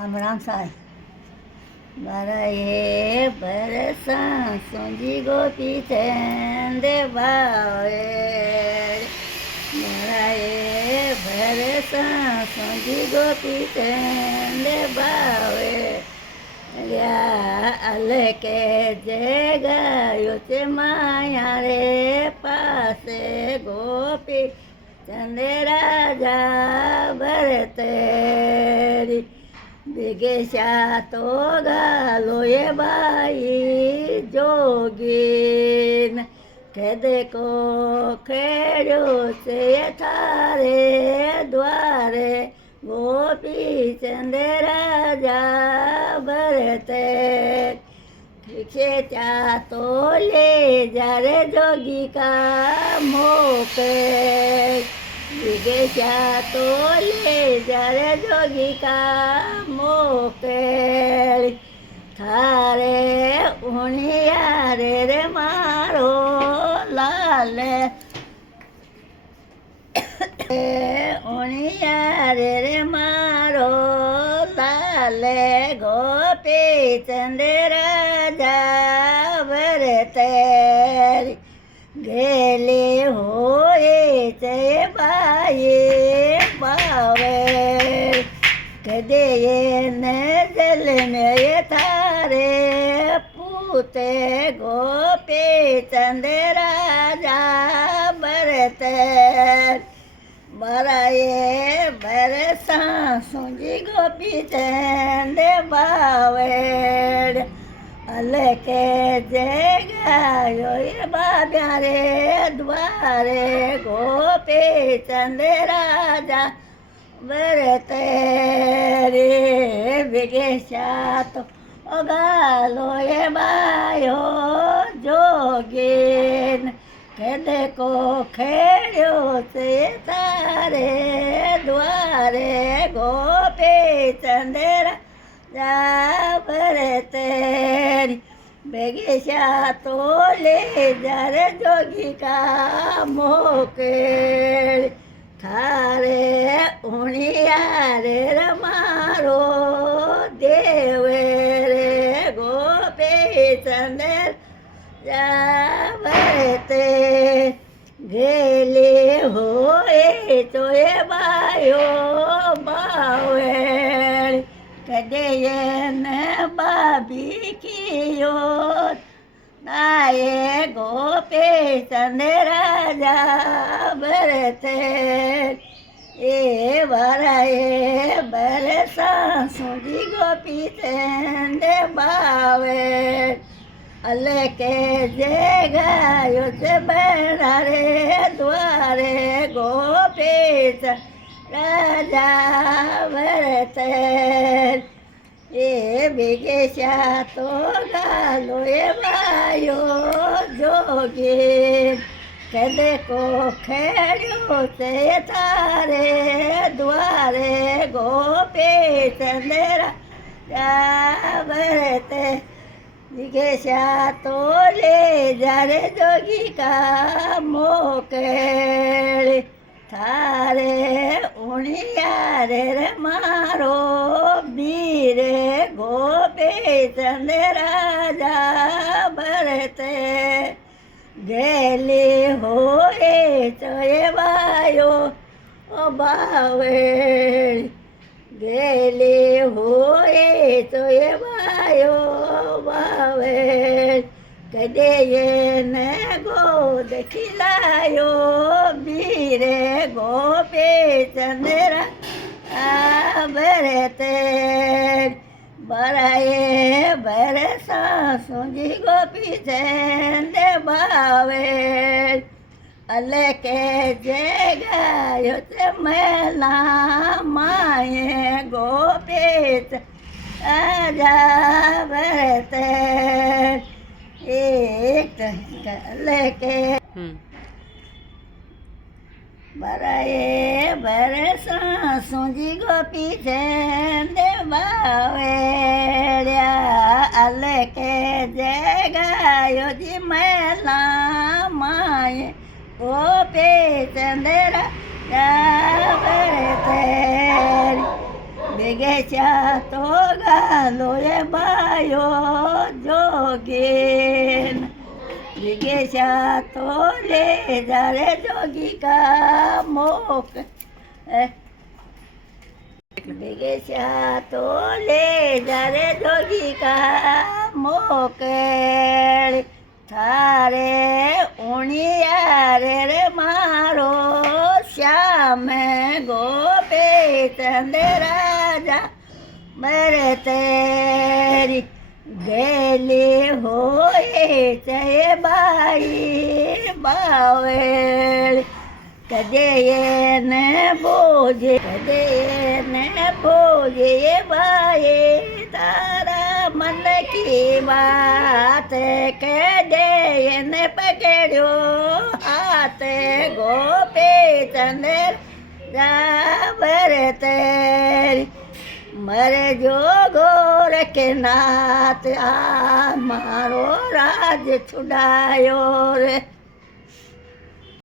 રામ રામ સાહેબ. મારા એ બરસા સોંજી ગોપી ચંદે ભાવે. મારા એ બરસા સોંજી ગોપી ચંદે ભાવે. અલકે જે ગાયો છે માયા રે પાસે ગોપી ચંદે રાજા ભરતેરી. વિગેશા તો ગાલો એ બાઈ જોગીન ખેદે કો ખેડ્યો છે થારે દ્વારે ગોપી ચંદે રાજા ભરતે. છે ત્યાં તો લે જ્યારે જોગી કા મોકે. વિગેશા તો લે જ્યારે જોગી કા મોકેલ. થારે ઉણિયા રે મારો લાલે. ઉણિયા રે મારો લાલે ગોપી ચંદે રાજા ભરતે. ગેલી હોય તે બાઈ પાવે કદે ને જલ ને થારે પૂતે ગોપી ચંદે રાજા ભરતે. મારા એ બરસા સોંજી ગોપી ચંદે ભાવેડ. અલકે જે ગાયો એ બાબ્યા રે દ્વારે ગોપી ચંદે રાજા ભરતે રે. વિગેશા તો ગાલો એ બાયો જોગીન ખેદે કો ખેડ્યો છે તારે દ્વારે ગોપી ચંદે રાજા ભરતે. વિગેશા તો લે જ્યારે જોગી કા મોકેલ. થારે ઉણિયા રે મારો દેવે રે ગોપી ચંદે રાજા ભરતે. ગેલી હોય તો એ બાયો બાવેલ કદે ને બાબી કિયો. નાયે ગોપી ચંદે રાજા ભરતે. એ વરાએ બરસા સોંજી ગોપી ચંદે ભાવે. અલકે જે ગાયો છે બહેરા રે દ્વારે ગોપી રાજા ભરતે. એ વિગેશા તો ગાલો એ બાયો જોગી કદે કો ખેડ્યો છે તારે દ્વારે ગોપી ચંદે રાજા ભરતે. વિગેશા તો લે જ્યારે જોગી કા મોકેલ. થારે ઉણિયા રે મારો બીરે ગોપી ચંદે રાજા ભરતે. ગેલી હોય તો એ બાયો બાવેલ. ગેલી હોય તો એ બાયો બાવેલ કદે ને ગોદ ખીલાયો બીરે ગોપી ચંદે રાજા ભરતે. બરાએ બરસા સોંજી ગોપી ચંદે ભાવેલ. અલકે જે ગાયો છે મેલા માયે ગોપી રાજા ભરતે. એક અલકે બરાએ બરસા સોંજી ગોપી ચંદે ભાવેલ્યા. અલકે જે ગાયો જી મેલા માયે ગોપી ચંદે રાજા ભરતે. ભેગેશા તો ગાલો એ બાયો જોગીન ભેગેશા તો લે જારે જોગી કા મોક ભેગેશા તો લે જારે જોગી કા મોકેળ થારે ઉણિયા રે મારો શ્યામે ગોપે ચંદ રાજા મેરે તેરી ગેલી હોએ તે બાઈ બાવેળ કદે એને બોજે બાઈ તારા મન કી વાત કદે એને પકડ્યો હાથે ગોપે ચંદર રાબર તેરી મરે જો ગોરખનાથ આ મારો રાજ છુડાયો રે